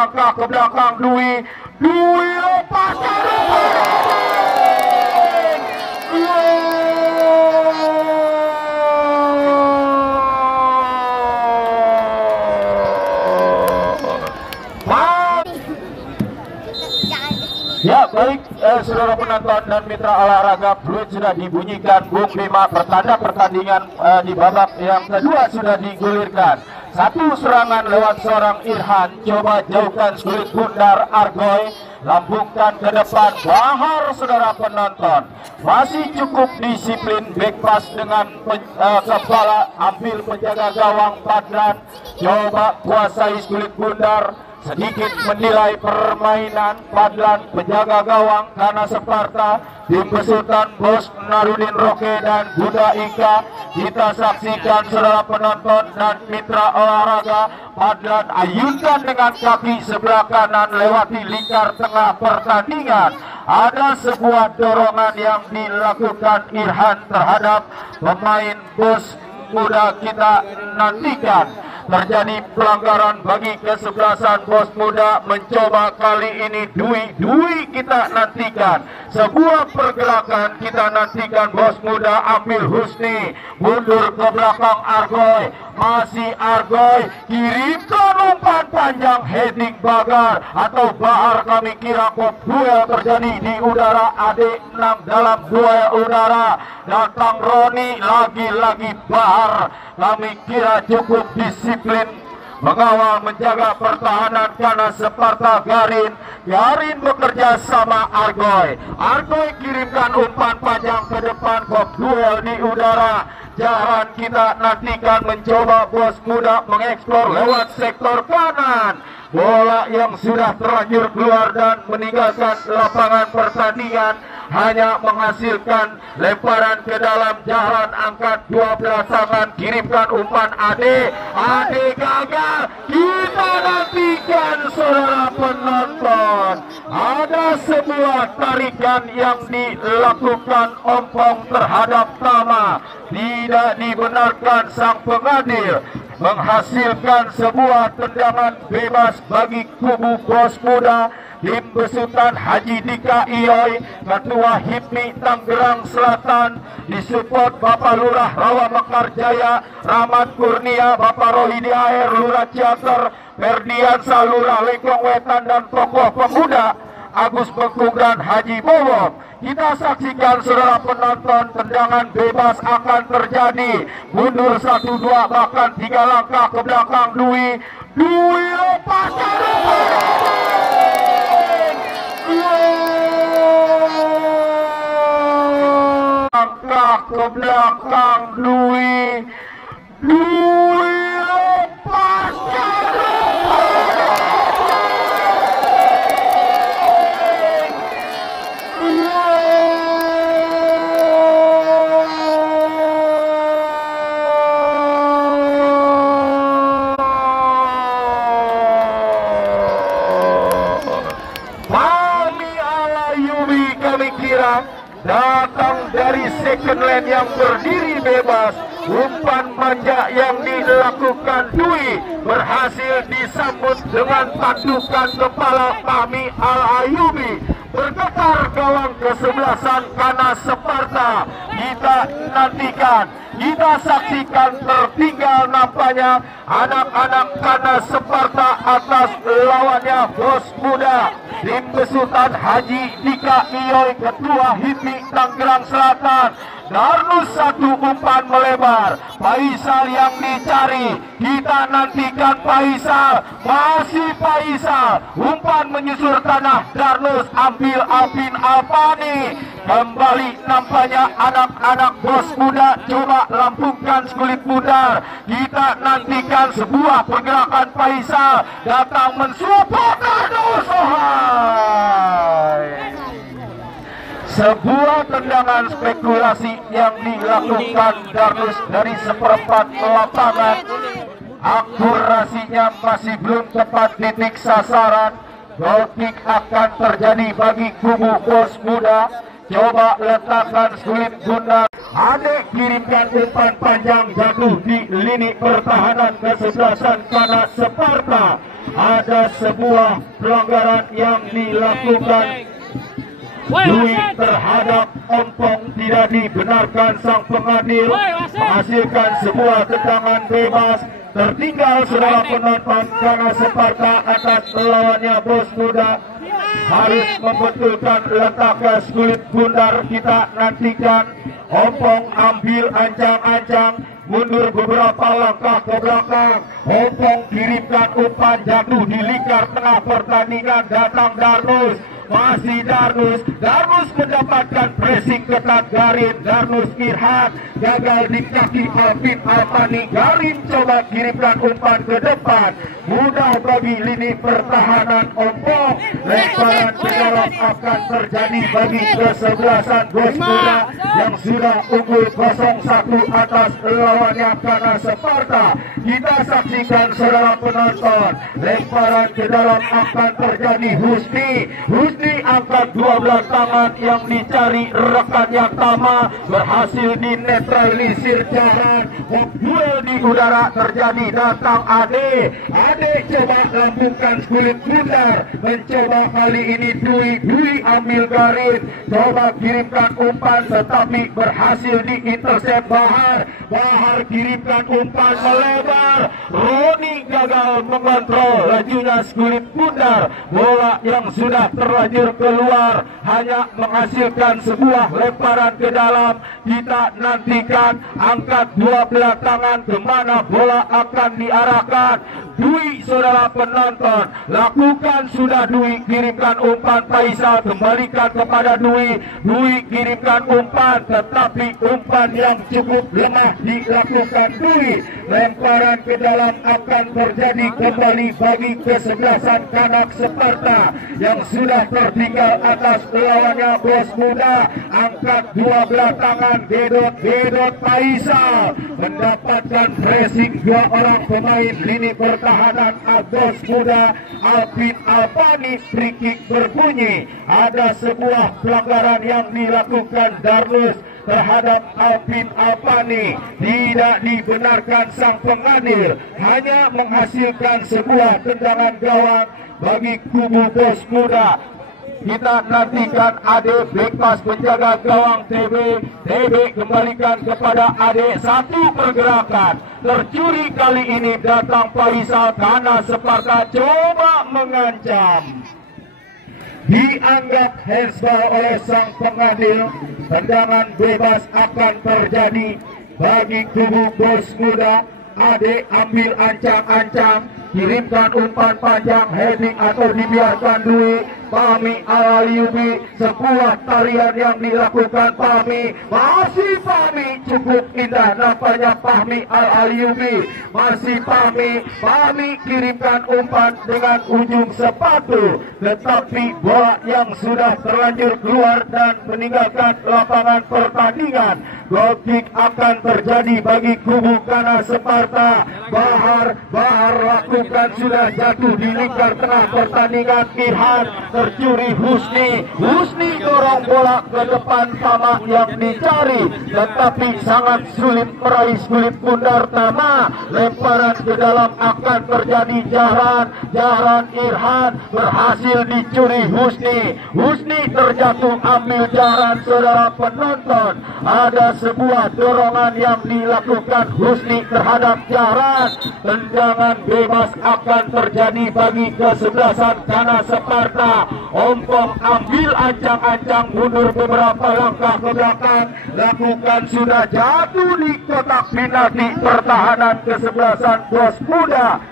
Langkah ke belakang Dwi lepaskan ya. Baik, saudara penonton dan mitra olahraga, fluid sudah dibunyikan, Bung Bima, pertanda pertandingan di babak yang kedua sudah digulirkan. Satu serangan lewat seorang Irhan, coba jauhkan sulit bundar Argoy, lambungkan ke depan Bahar. Saudara penonton masih cukup disiplin, back pass dengan kepala, ambil penjaga gawang Padran, coba kuasai sulit bundar, sedikit menilai permainan Padlan, penjaga gawang Kana Sparta, tim besutan Bos Narudin Roke dan Buddha Ika. Kita saksikan saudara penonton dan mitra olahraga, Padlan ayunkan dengan kaki sebelah kanan lewati lingkar tengah pertandingan. Ada sebuah dorongan yang dilakukan Irhan terhadap pemain Bos Muda. Kita nantikan terjadi pelanggaran bagi kesebelasan Bos Muda, mencoba kali ini Dwi kita nantikan sebuah pergerakan, kita nantikan Bos Muda ambil Husni, mundur ke belakang Argoy, masih Argoy, kirimkan umpan panjang, heading Bagar atau Bahar, kami kira duel terjadi di udara, adik 6 dalam duel udara, datang Roni, lagi-lagi Bahar, kami kira cukup disiplin mengawal menjaga pertahanan Kana Sparta. Garin bekerja sama Argoy kirimkan umpan panjang ke depan, duel di udara. Jalan kita nantikan mencoba Bos Muda mengeksplor lewat sektor kanan, bola yang sudah terlanjur keluar dan meninggalkan lapangan pertandingan, hanya menghasilkan lemparan ke dalam. Jalan angkat 12 tangan, kirimkan umpan Ade gagal. Kita nantikan saudara penonton, ada sebuah tarikan yang dilakukan Ompong terhadap Tama, tidak dibenarkan sang pengadil, menghasilkan sebuah tendangan bebas bagi kubu Bos Muda. Tim besutan Haji Dika Ioy, Ketua HIPMI Tangerang Selatan, disupport Bapak Lurah Rawa Mekar Jaya, Rahmat Kurnia, Bapak Rohidi Air, Lurah Ciater, Ferdiansa, Lurah Lengkong Wetan, dan tokoh pemuda Agus Bekung dan Haji Bowong. Kita saksikan saudara penonton, tendangan bebas akan terjadi, mundur 1-2 bahkan 3 langkah ke belakang Dwi lepaskan langkah ke belakang Dwi lepaskan. Datang dari second line yang berdiri bebas, umpan manja yang dilakukan Dwi berhasil disambut dengan tandukan kepala Fahmi Al-Ayubi. Bergetar gawang kesebelasan Kana Sparta. Kita nantikan, kita saksikan, tertinggal nampaknya anak-anak Kana Sparta atas lawannya Bos Muda. Tim besutan Haji Dika Ioy, Ketua HIPMI Tangerang Selatan. Darnus satu umpan melebar, Faisal yang dicari, kita nantikan Faisal, masih Faisal, umpan menyusur tanah, Darnus ambil Alvin Alpani. Kembali nampaknya anak-anak Bos Muda coba lambungkan kulit bundar. Kita nantikan sebuah pergerakan Faisal, datang mensupport Darnus. Sebuah tendangan spekulasi yang dilakukan Darnus dari seperempat lapangan. Akurasinya masih belum tepat titik sasaran. Goal kick akan terjadi bagi kubu Bos Muda. Coba letakkan sulit bundar. Adek kirimkan umpan panjang, jatuh di lini pertahanan kesebelasan Kana Sparta. ada sebuah pelanggaran yang dilakukan Dwi terhadap Ompong. Tidak dibenarkan sang pengadil, menghasilkan sebuah tendangan bebas. Tertinggal saudara penonton karena Sparta atas lawannya Bos Muda. Harus membetulkan letak gas kulit bundar. Kita nantikan Ompong ambil ancang-ancang, mundur beberapa langkah ke belakang. Ompong kirimkan umpan, jatuh di lingkar tengah pertandingan. Datang Darnus, masih Darnus mendapatkan pressing ketat Garin. Darnus Irhan gagal di kaki Alvin Alpani. Garin coba kirimkan umpan ke depan, mudah bagi lini pertahanan Ompong. Lemparan ke dalam akan terjadi bagi kesebelasan Bos Muda yang sudah unggul 0-1 atas lawannya karena Sparta. Kita saksikan saudara penonton, lemparan ke dalam akan terjadi. Husni angkat 12 tangan yang dicari rekannya Tama, berhasil dinetralisir jalan. Duel di udara terjadi. Datang Ade coba lambungkan kulit bundar, mencoba kali ini Dwi ambil Garin, coba kirimkan umpan tetapi berhasil diintersep Bahar kirimkan umpan melebar. Roni gagal mengontrol lajunya kulit bundar. Bola yang sudah terlanjur keluar hanya menghasilkan sebuah lemparan ke dalam. Kita nantikan angkat 12 tangan kemana bola akan diarahkan. Dwi saudara penonton, lakukan sudah Dwi, kirimkan umpan Faisal, kembalikan kepada Dwi kirimkan umpan tetapi umpan yang cukup lemah dilakukan Dwi. Lemparan ke dalam akan terjadi kembali bagi kesebelasan Kanak Sparta yang sudah tertinggal atas lawannya Bos Muda. Angkat 12 tangan, Gedot Faisal mendapatkan pressing dua orang pemain lini pertahanan Bos Muda. Alvin Alpani, free kick berbunyi. Ada sebuah pelanggaran yang dilakukan Darnus terhadap Alvin Alpani. Tidak dibenarkan sang pengadil, hanya menghasilkan sebuah tendangan gawang bagi kubu Bos Muda. Kita nantikan Ade back pass penjaga gawang TB kembalikan kepada Ade. Satu pergerakan tercuri kali ini datang Faisal karena Sparta coba mengancam. Dianggap handsball oleh sang pengadil. Tendangan bebas akan terjadi bagi kubu Bos Muda. Ade ambil ancang-ancang, kirimkan umpan panjang, heading atau dibiarkan Dwi. Fahmi Al-Ayyubi, sebuah tarian yang dilakukan Fahmi. Masih Fahmi, cukup indah nampaknya Fahmi Al-Ayyubi. Masih Fahmi kirimkan umpan dengan ujung sepatu, tetapi bola yang sudah terlanjur keluar dan meninggalkan lapangan pertandingan. Goal kick akan terjadi bagi kubu Kana Sparta. Bahar lakukan sudah jatuh di lingkar tengah pertandingan. Irhan tercuri Husni dorong bola ke depan Tama yang dicari, tetapi sangat sulit meraih kulit bundar Tama. Lemparan ke dalam akan terjadi. Jahran Irhan berhasil dicuri Husni terjatuh ambil Jahran. Saudara penonton, ada sebuah dorongan yang dilakukan Husni terhadap Jahran. Tendangan bebas akan terjadi bagi kesebelasan Kana Sparta. Ompong ambil ancang-ancang, mundur beberapa langkah ke belakang, lakukan sudah jatuh di kotak penalti pertahanan kesebelasan Bos Muda.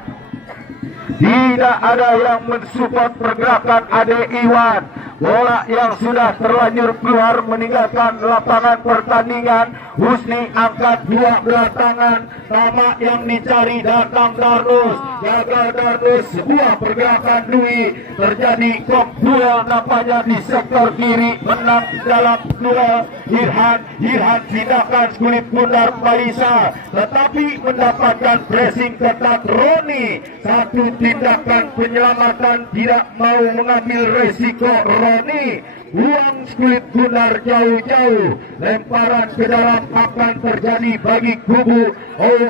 Tidak ada yang mensupport pergerakan Ade Iwan. Bola yang sudah terlanjur keluar meninggalkan lapangan pertandingan. Husni angkat 12 tangan. Tama yang dicari, datang Darnus. Gagal Darnus, sebuah pergerakan Dwi. Terjadi kok duel nampaknya di sektor kiri. Menang dalam duel Irhan tindakan kulit bundar Faisal, tetapi mendapatkan pressing ketat Roni. Satu tindakan penyelamatan, tidak mau mengambil resiko Roni. buang kulit Gundar jauh-jauh, lemparan ke dalam akan terjadi bagi kubu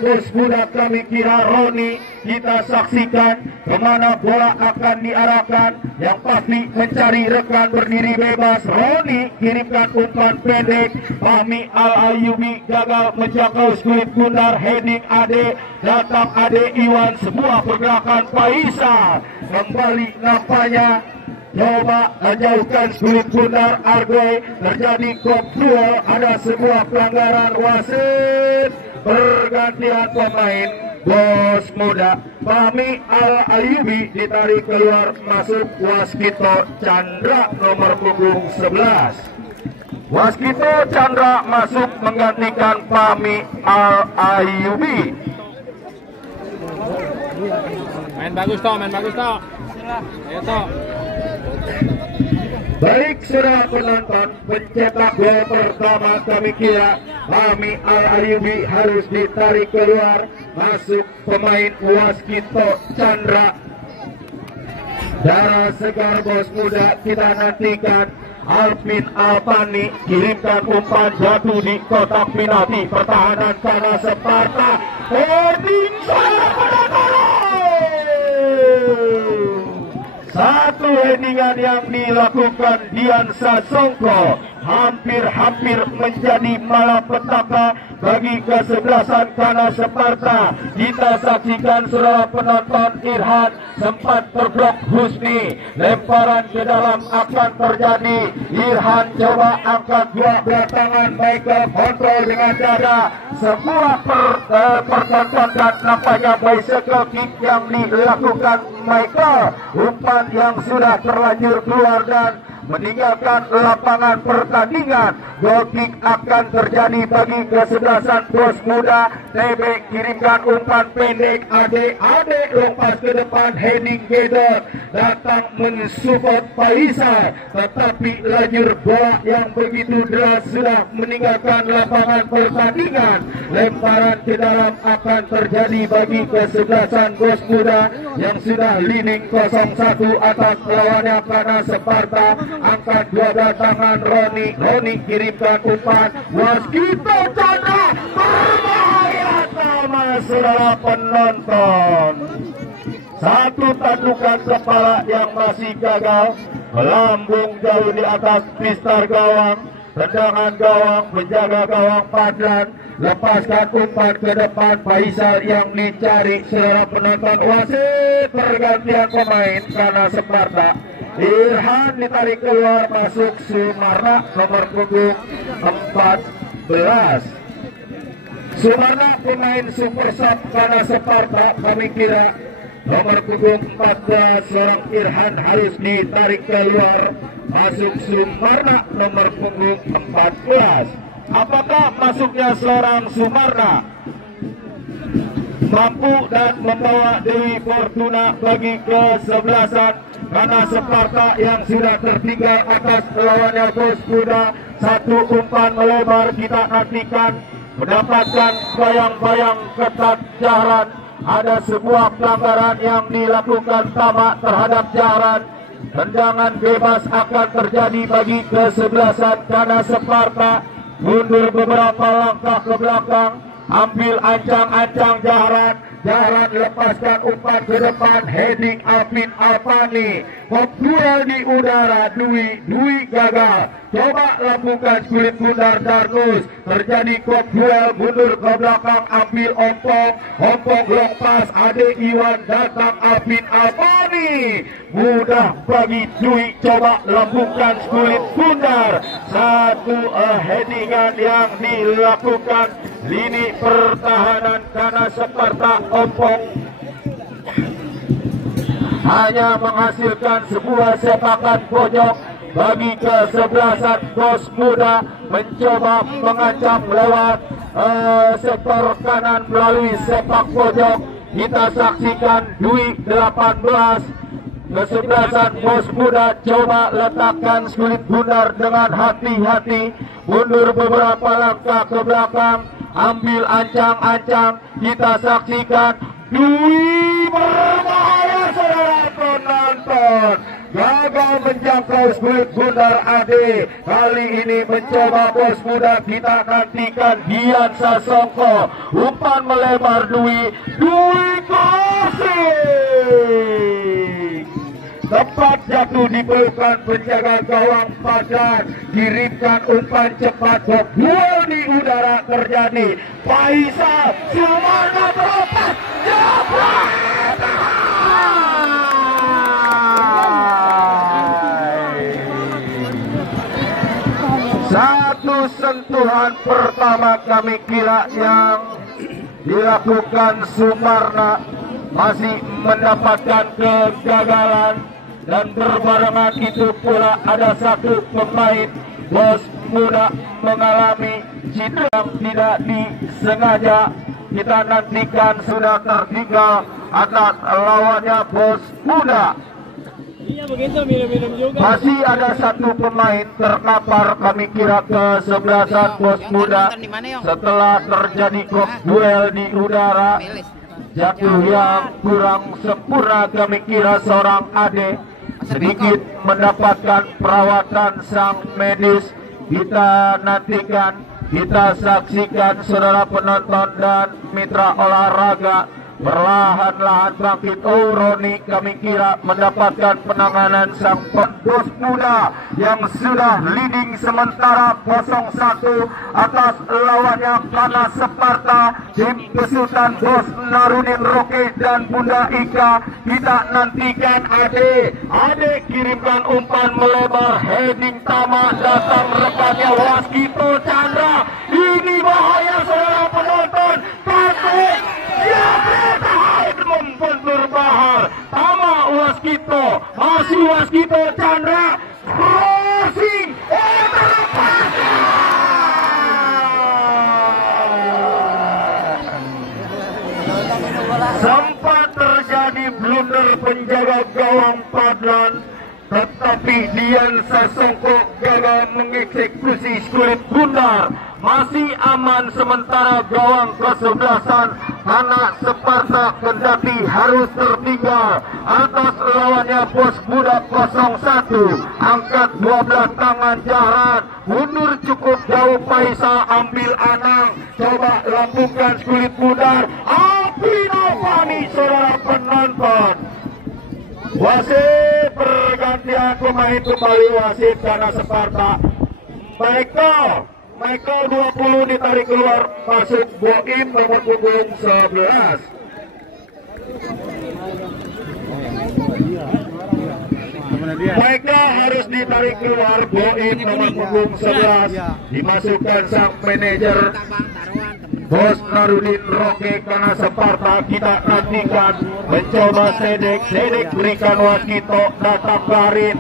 Bos Muda kami kira Roni. Kita saksikan kemana bola akan diarahkan, yang pasti mencari rekan berdiri bebas. Roni kirimkan umpan pendek, Fahmi Al-Ayubi gagal menjangkau kulit Gundar, heading Ade, datang Ade Iwan, sebuah pergerakan Faisal kembali nampaknya coba menjauhkan kulit Gundar. Argoy terjadi kopduel, ada sebuah pelanggaran wasit, pergantian pemain Bos Muda. Fahmi Al-Ayubi ditarik keluar, masuk Waskito Chandra nomor punggung 11. Waskito Chandra masuk menggantikan Fahmi Al-Ayubi. Main bagus toh, main bagus toh. Ayo toh. Baik saudara penonton, pencetak gol pertama kami kira Fahmi Al-Ayubi harus ditarik keluar, masuk pemain Waskito Chandra. Darah segar Bos Muda kita nantikan. Alvin Alpani kirimkan umpan jatuh di kotak penalti, pertahanan sana Sparta, heading saudara penonton. Satu headingan yang dilakukan Dian Sasongko hampir menjadi malapetaka bagi kesebelasan Kana Sparta. Kita saksikan saudara penonton, Irhan sempat terblok Husni, lemparan ke dalam akan terjadi. Irhan coba angkat dua belah tangan, Michael kontrol dengan dada, sebuah pertontonan dan nampaknya bicycle kick yang dilakukan Michael, umpan yang sudah terlanjur keluar dan meninggalkan lapangan pertandingan. Goal kick akan terjadi bagi kesebelasan Bos Muda. TB kirimkan umpan pendek, Ade lompat ke depan, heading Gedor, datang mensupport Faisal, tetapi lajur bola yang begitu deras sudah meninggalkan lapangan pertandingan. Lemparan ke dalam akan terjadi bagi kesebelasan Bos Muda yang sudah leading 0-1 atas lawannya Kana Sparta. Angkat dua belah tangan Roni kirimkan umpan, Waskito Chandra berbahaya sama saudara penonton. Satu tatukan kepala yang masih gagal, melambung jauh di atas pistar gawang. Tendangan gawang, penjaga gawang Padlan, lepaskan umpan ke depan, Faisal yang dicari saudara penonton. Wasit pergantian pemain Kana Sparta. Irhan ditarik keluar, masuk Sumarna nomor punggung 14. Sumarna pemain super sub Kana Sparta kami kira nomor punggung 14, seorang Irhan harus ditarik keluar, masuk Sumarna nomor punggung 14. Apakah masuknya seorang Sumarna mampu dan membawa Dewi Fortuna bagi kesebelasan Kana Sparta yang sudah tertinggal atas lawannya Bos Muda? Satu umpan melebar kita nantikan, mendapatkan bayang-bayang ketat Jahran. Ada sebuah pelanggaran yang dilakukan Tama terhadap Jahran. Tendangan bebas akan terjadi bagi kesebelasan Kana Sparta. Mundur beberapa langkah ke belakang, ambil ancang-ancang Jahran. Jahran lepaskan umpan ke depan, heading Alvin Alpani, kopduel di udara, Dwi gagal, coba lakukan kulit Gundar Darnus, terjadi kopduel, mundur ke belakang, ambil Ompong lepas, Ade Iwan, datang Alvin Alpani, mudah bagi Dwi, coba lakukan kulit Gundar. Satu headingan yang dilakukan lini pertahanan Kana Sparta. Ompong hanya menghasilkan sebuah sepakan pojok bagi kesebelasan Bos Muda, mencoba mengancam lewat sektor kanan melalui sepak pojok. Kita saksikan Dwi 18, kesebelasan Bos Muda coba letakkan kulit Gundar dengan hati-hati, mundur beberapa langkah ke belakang, ambil ancang-ancang. Kita saksikan Dwi berbahaya saudara penonton. gagal menjangkau skuad Bundar Ade. Kali ini mencoba bos muda, kita nantikan Dian Sasongko. Umpan melebar Dwi crossing. Tepat jatuh di pelukan penjaga gawang Padan. Kirimkan umpan cepat, gol di udara terjadi. Faisal Sumarno beropat, jebret. Satu sentuhan pertama kami kira yang dilakukan Sumarna masih mendapatkan kegagalan, dan berbarengan itu pula ada satu pemain bos muda mengalami cedera yang tidak disengaja. Kita nantikan sudah tertinggal atas lawannya bos muda. Masih ada satu pemain terkapar, kami kira kesebelasan bos muda setelah terjadi duel di udara. Jatuh yang kurang sempurna, kami kira seorang Ade sedikit mendapatkan perawatan sang medis. Kita nantikan, kita saksikan saudara penonton dan mitra olahraga perlahan-lahan bangkit. Oh, Roni kami kira mendapatkan penanganan sang bos muda yang sudah leading sementara 0-1 atas lawannya Kana Sparta. Tim besutan bos Narudin Roke dan Bunda Ika. Kita nantikan Ade kirimkan umpan melebar, heading Tama, datang rekatnya Waskito Chandra. Ini bahaya saudara penonton. Patrick membentur bahar. Tama Waskito, masih Waskito Chandra, crossing, sempat terjadi blunder penjaga gawang Padlan, tetapi Dian Sasongko gagal mengeksekusi skuad Bundar. Masih aman sementara gawang kesebelasan Anak Sparta kendati harus tertinggal atas lawannya bos muda 01. Angkat 12 tangan jaran, mundur cukup jauh Faisal, ambil Anang, coba lambungkan skuad Bundar. Alvino Fani saudara penonton. Wasit pergantian pemain kembali, wasit Kana Sparta. Michael 20 ditarik keluar, masuk Boim nomor punggung 11. Michael harus ditarik keluar, Boim nomor punggung 11. Dimasukkan sang manajer bos Narudin Roke Kana Sparta. Kita nantikan mencoba Sedek berikan Waskito, datang Garin,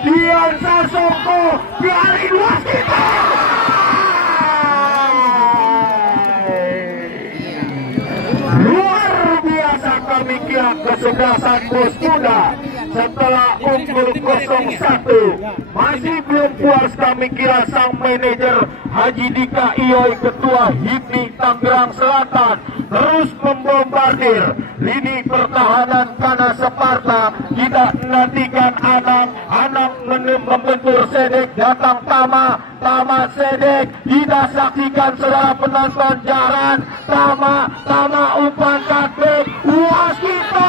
Dian Sasongko, Garin Waskito. Luar biasa kami kira kesebelasan bos muda. Setelah unggul 0-1, masih belum puas kami kira sang manajer Haji Dika Ioi, ketua HIPMI Tangerang Selatan, terus membombardir lini pertahanan Kana Sparta. Kita nantikan Anang membentur Sedek, datang Tama Sedek. Kita saksikan saudara penonton jaran, Tama umpan kaki, Waskito.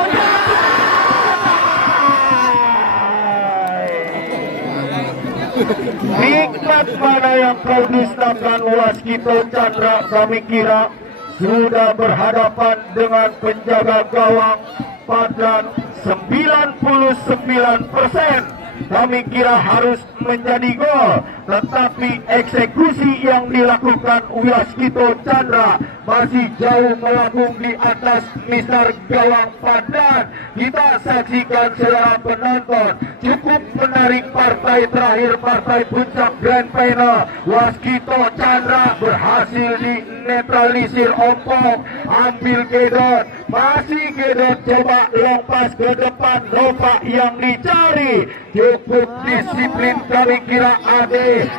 Nikmat mana yang kau dustakan Waskito Chandra. Kami kira sudah berhadapan dengan penjaga gawang Padlan 99%. Kami kira harus menjadi gol, tetapi eksekusi yang dilakukan Waskito Chandra masih jauh melambung di atas mister gawang Padlan. Kita saksikan saudara penonton, cukup menarik partai terakhir, partai puncak grand final. Waskito Chandra berhasil dinetralisir ompong, ambil gedot, masih Gedot coba long pass ke depan, Nova yang dicari, cukup disiplin kami kira Ade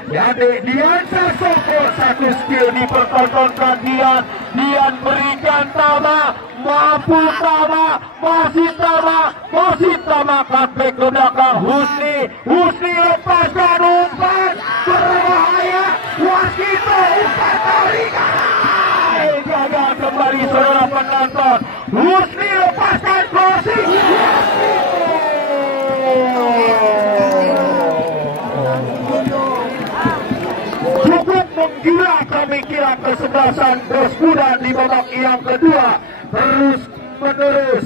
Dian Sasongko, satu skill dipertontonkan Dian berikan Tama, mampu Tama, masih Tama cutback ke belakang, Husni lepaskan umpan berbahaya, Waskito umpan tarikan, gagal kembali saudara penonton, Husni lepaskan crossing, cukup menggila kami kira kesebelasan Bos Muda di babak yang kedua, terus menerus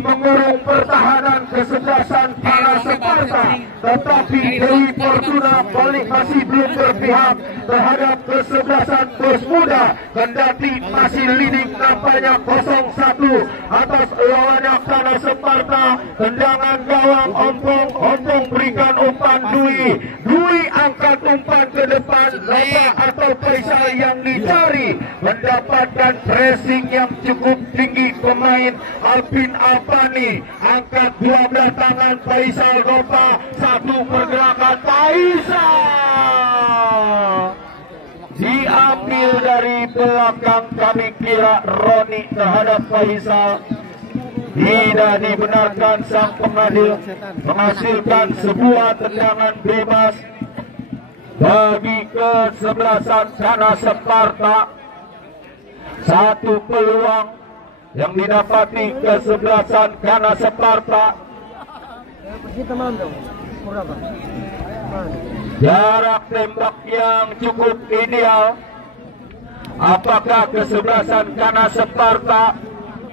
mengurung pertahanan kesebelasan para Sparta, tetapi Dewi Fortuna balik masih belum berpihak terhadap kesebelasan Bos Muda, kendati masih leading nampaknya 0-1 atas lawannya Kana Sparta. Tendangan gawang Ompong berikan umpan Dwi angkat umpan ke depan, Nova atau Faisal yang dicari mendapatkan pressing yang cukup tinggi pemain Alvin Avani, angkat 12 tangan Faisal Nova, satu pergerakan Faisal diambil dari belakang kami kira Roni terhadap Faisal, tidak dibenarkan sang pengadil, menghasilkan sebuah tendangan bebas bagi kesebelasan Kana Sparta. Satu peluang yang didapati kesebelasan Kana Sparta, jarak tembak yang cukup ideal. Apakah kesebelasan Kana Sparta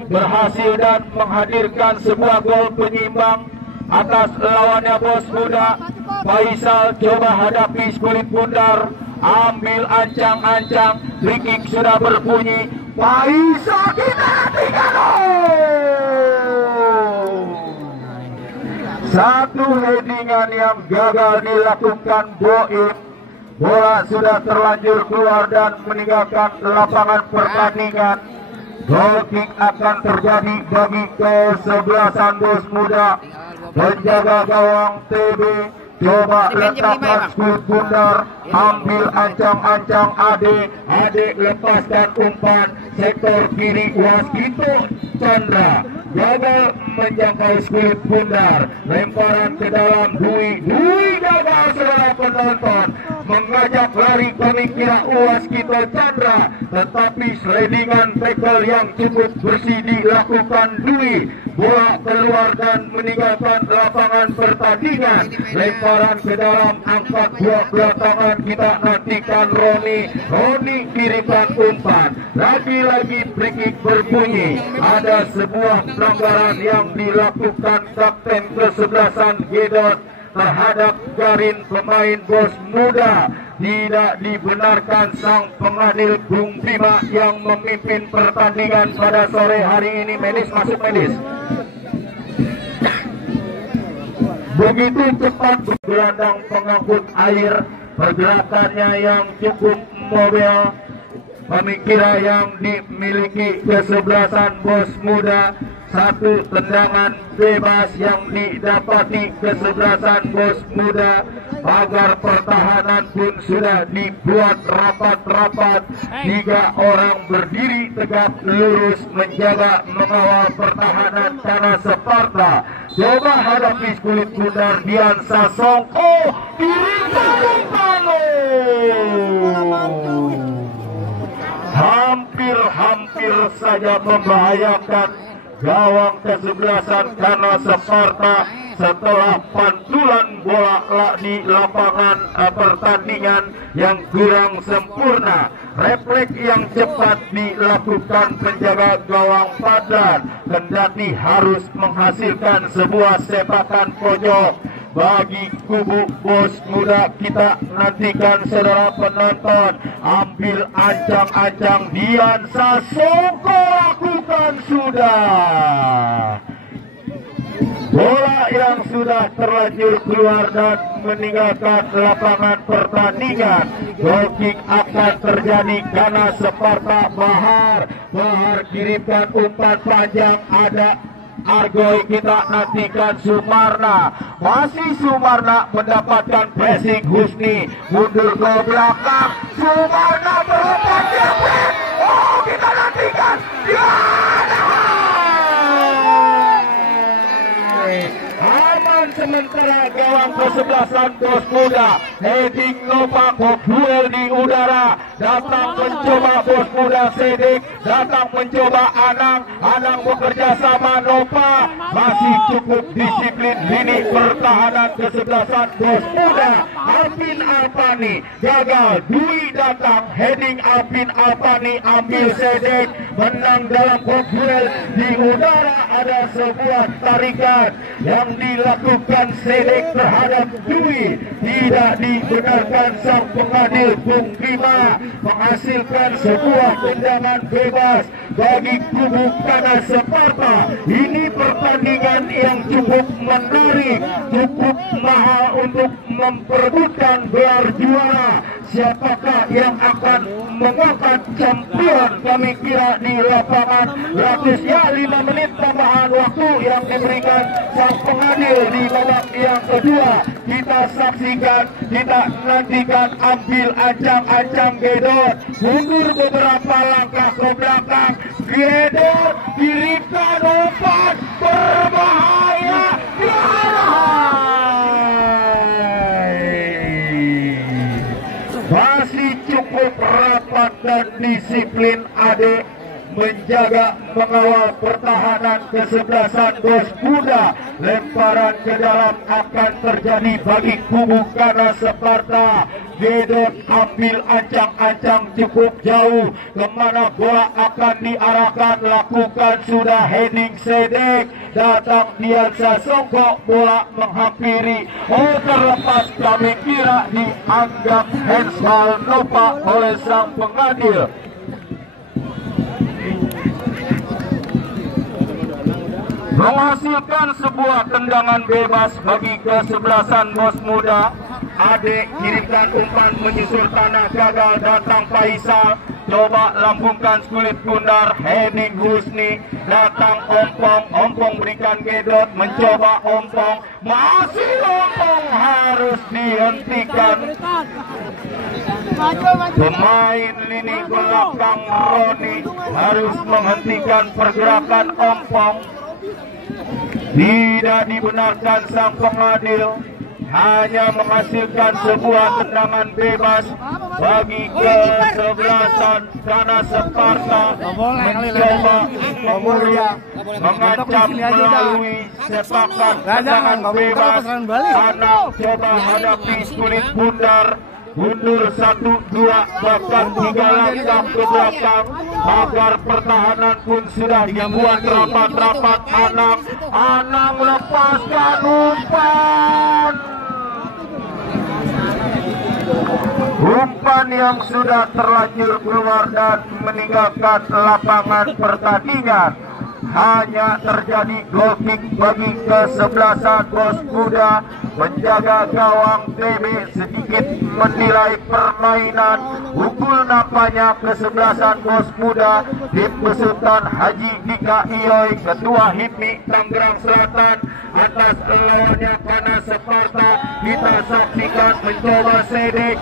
berhasil dan menghadirkan sebuah gol penyimbang atas lawannya Bos Muda? Faisal coba hadapi kulit bundar, ambil ancang-ancang, free kick sudah berbunyi, Faisal kita nantikan satu headingan yang gagal dilakukan Boim. Bola sudah terlanjur keluar dan meninggalkan lapangan pertandingan. Goal kick akan terjadi bagi kesebelasan Bos Muda. Penjaga gawang TB coba letakkan kulit bundar, ambil ancang-ancang Ade lepaskan umpan sektor kiri, Waskito Chandra gagal menjangkau kulit bundar, lemparan ke dalam Dwi gagal saudara penonton, mengajak lari kami kira Waskito Chandra, tetapi slidingan tackle yang cukup bersih dilakukan Dwi, bola keluar dan meninggalkan lapangan pertandingan, lemparan ke dalam, angkat dua belah tangan, kita nantikan Roni kirimkan umpan, lagi-lagi free kick berbunyi, ada sebuah pelanggaran yang dilakukan kapten kesebelasan Gedot terhadap Garin pemain Bos Muda. Tidak dibenarkan sang pengadil Bung Bima yang memimpin pertandingan pada sore hari ini. Medis masuk medis. Begitu cepat gelandang pengangkut air, pergerakannya yang cukup mobil, pemikiran yang dimiliki kesebelasan Bos Muda. Satu tendangan bebas yang didapati kesebelasan Bos Muda. Pagar pertahanan pun sudah dibuat rapat-rapat. 3 orang berdiri tegak lurus menjaga mengawal pertahanan Kana Sparta. Coba hadapi kulit bundar Dian Sasongko, kiri Palo. Hampir saja membahayakan gawang kesebelasan Kana Sparta setelah pantulan bola di lapangan pertandingan yang kurang sempurna. Refleks yang cepat dilakukan penjaga gawang Padlan, kendati harus menghasilkan sebuah sepakan pojok bagi kubu Bos Muda. Kita nantikan saudara penonton, ambil ancang-ancang Dian Sasongko lakukan sudah. Bola yang sudah terlanjur keluar dan meninggalkan lapangan pertandingan. Goal kick akan terjadi karena Sparta Bahar kirimkan umpan panjang, ada Argoy, kita nantikan Sumarna. Masih Sumarna mendapatkan pressing Husni, mundur ke belakang, Sumarna berumpan jepit. Oh, kita nantikan aman sementara gawang kesebelasan Bos Muda. Heading Nova duel di udara, datang mencoba Bos Muda Sedik, datang mencoba Anang bekerja sama Nova, masih cukup disiplin lini pertahanan kesebelasan Bos Muda. Alvin Alpani gagal, Dwi datang, heading Alvin Alpani ambil Sedik, menang dalam duel di udara. Ada sebuah tarikan yang dilakukan Sedik terhadap Dwi, tidak dibenarkan sang pengadil Bung Bima, menghasilkan sebuah tendangan bebas bagi kubu kanan Sparta. Ini pertandingan yang cukup menarik, cukup mahal untuk memperebutkan gelar juara. Siapakah yang akan mengangkat champion? Kami kira di lapangan gratis ya, 5 menit tambahan waktu yang diberikan sang pengadil di babak yang kedua. Kita saksikan, kita nantikan, ambil ancang-ancang Gedot, mundur beberapa langkah ke belakang, Gedot kirimkan umpan berbahaya, masih cukup rapat dan disiplin Ade menjaga mengawal pertahanan kesebelasan Bos Muda. Lemparan ke dalam akan terjadi bagi kubu kanan Sparta. Gedot ambil ancang-ancang cukup jauh, kemana bola akan diarahkan, lakukan sudah heading Sedek, datang Diansa Songkok, bola menghampiri, terlepas, kami kira dianggap handsball Nova oleh sang pengadil. Menghasilkan sebuah tendangan bebas bagi kesebelasan Bos Muda. Ade kirimkan umpan menyusur tanah, gagal, datang Faisal, coba lambungkan kulit bundar, heading Husni, datang Ompong berikan Gedot, mencoba Ompong, masih Ompong, harus dihentikan. Pemain lini belakang Roni harus menghentikan pergerakan Ompong. Tidak dibenarkan sang pengadil, hanya menghasilkan sebuah tendangan bebas bagi kesebelasan karena Sparta mencoba mengancam melalui sepakan tendangan bebas. Anak coba hadapi kulit bundar, mundur 1-2 bahkan 3 langkah ke belakang, agar pertahanan pun sudah dibuat rapat-rapat. Anang lepaskan umpan yang sudah terlanjur keluar dan meninggalkan lapangan pertandingan. Hanya terjadi goal kick bagi kesebelasan Bos Muda. Penjaga gawang TB sedikit menilai permainan, ukul nampaknya kesebelasan Bos Muda. Tim besutan Haji Dika Ioy, Ketua HIPMI Tangerang Selatan, atas lawannya Panas Sparta. Kita saksikan mencoba Sedek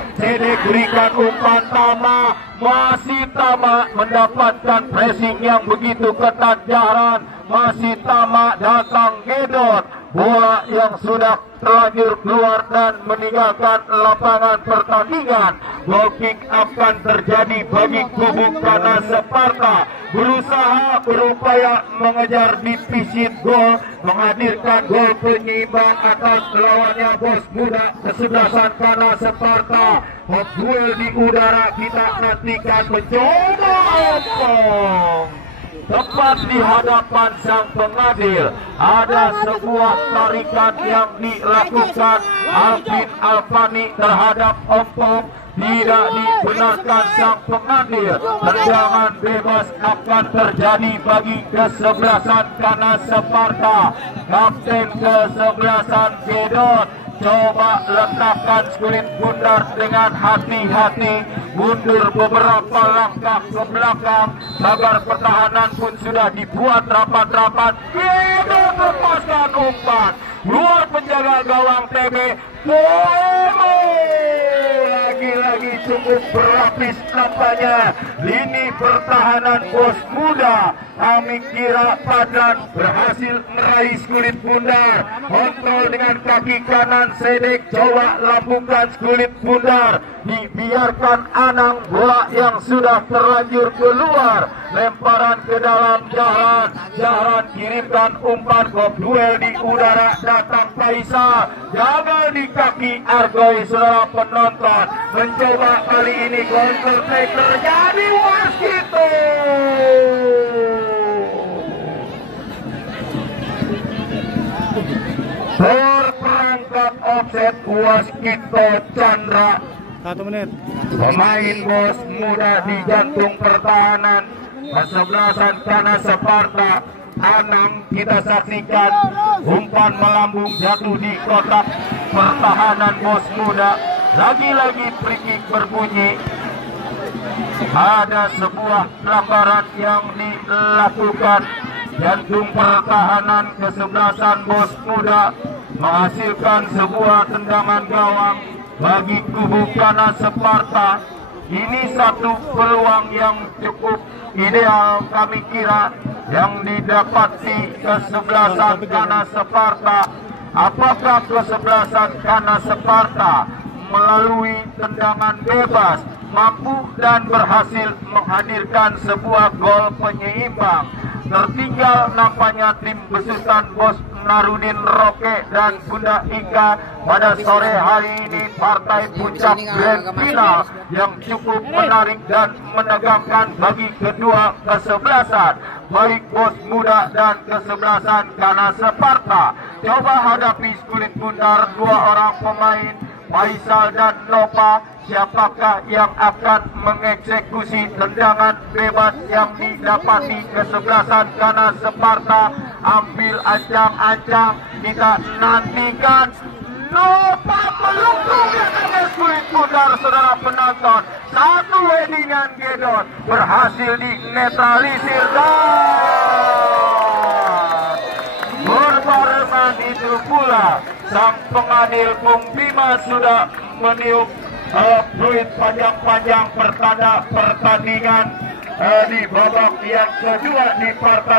berikan umpan Tama, masih Tama mendapatkan pressing yang begitu ketat Jahran, masih Tama, datang Gedot, bola yang sudah terlanjur keluar dan meninggalkan lapangan pertandingan. Goal kick akan terjadi bagi kubu kanan Sparta, berusaha berupaya mengejar defisit gol, menghadirkan gol penyeimbang atas lawannya Bos Muda kesebelasan kanan Sparta. Duel di udara, kita nantikan mencoba Ompong. Tepat di hadapan sang pengadil, ada sebuah tarikan yang dilakukan Alvin Alpani terhadap Ompong. tidak dibenarkan sang pengambil. Tendangan bebas akan terjadi bagi kesebelasan Kana Sparta. Kapten kesebelasan Gedot coba letakkan kulit bundar dengan hati-hati, mundur beberapa langkah ke belakang agar pertahanan pun sudah dibuat rapat-rapat. Gedot lepaskan umpan luar penjaga gawang TB. Lagi-lagi cukup berlapis nampaknya lini pertahanan Bos Muda. Kami kira Padlan berhasil meraih kulit bundar, kontrol dengan kaki kanan Sedek coba lambungkan kulit bundar, dibiarkan Anang bola yang sudah terlanjur keluar, lemparan ke dalam Jahran. Jahran kirimkan umpan ke duel di udara, datang Faisal, gagal di kaki Argoy. Saudara penonton mencoba kali ini counter attack, terjadi waskito. Berperangkat offset waskito Chandra. 1 menit. Pemain Bos Muda di jantung pertahanan kesebelasan Kana Sparta. Anang kita saksikan umpan melambung jatuh di kotak pertahanan Bos Muda. Lagi-lagi free kick berbunyi. Ada sebuah pelanggaran yang dilakukan. Jantung pertahanan kesebelasan Bos Muda menghasilkan sebuah tendangan gawang bagi kubu Kana Sparta. Ini satu peluang yang cukup ideal kami kira yang didapati kesebelasan Kana Sparta. Apakah kesebelasan Kana Sparta melalui tendangan bebas mampu dan berhasil menghadirkan sebuah gol penyeimbang? Tertinggal nampaknya tim besutan Bos Narudin Roke dan Bunda Ika pada sore hari ini. Partai puncak grand final yang cukup menarik dan menegangkan bagi kedua kesebelasan, baik Bos Muda dan kesebelasan Kana Sparta. Coba hadapi kulit bundar dua orang pemain, Faisal dan Nova. Siapakah yang akan mengeksekusi tendangan bebas yang didapati kesebelasan Kana Sparta? Ambil ancang-ancang, kita nantikan. Nova melungkung di atas kulit bundar, saudara penonton. Satu headingan Gedot berhasil dinetralisir dan berbarengan itu pula sang pengadil Bung Bima sudah meniup fluid panjang-panjang pertanda pertandingan di babak yang kedua di partai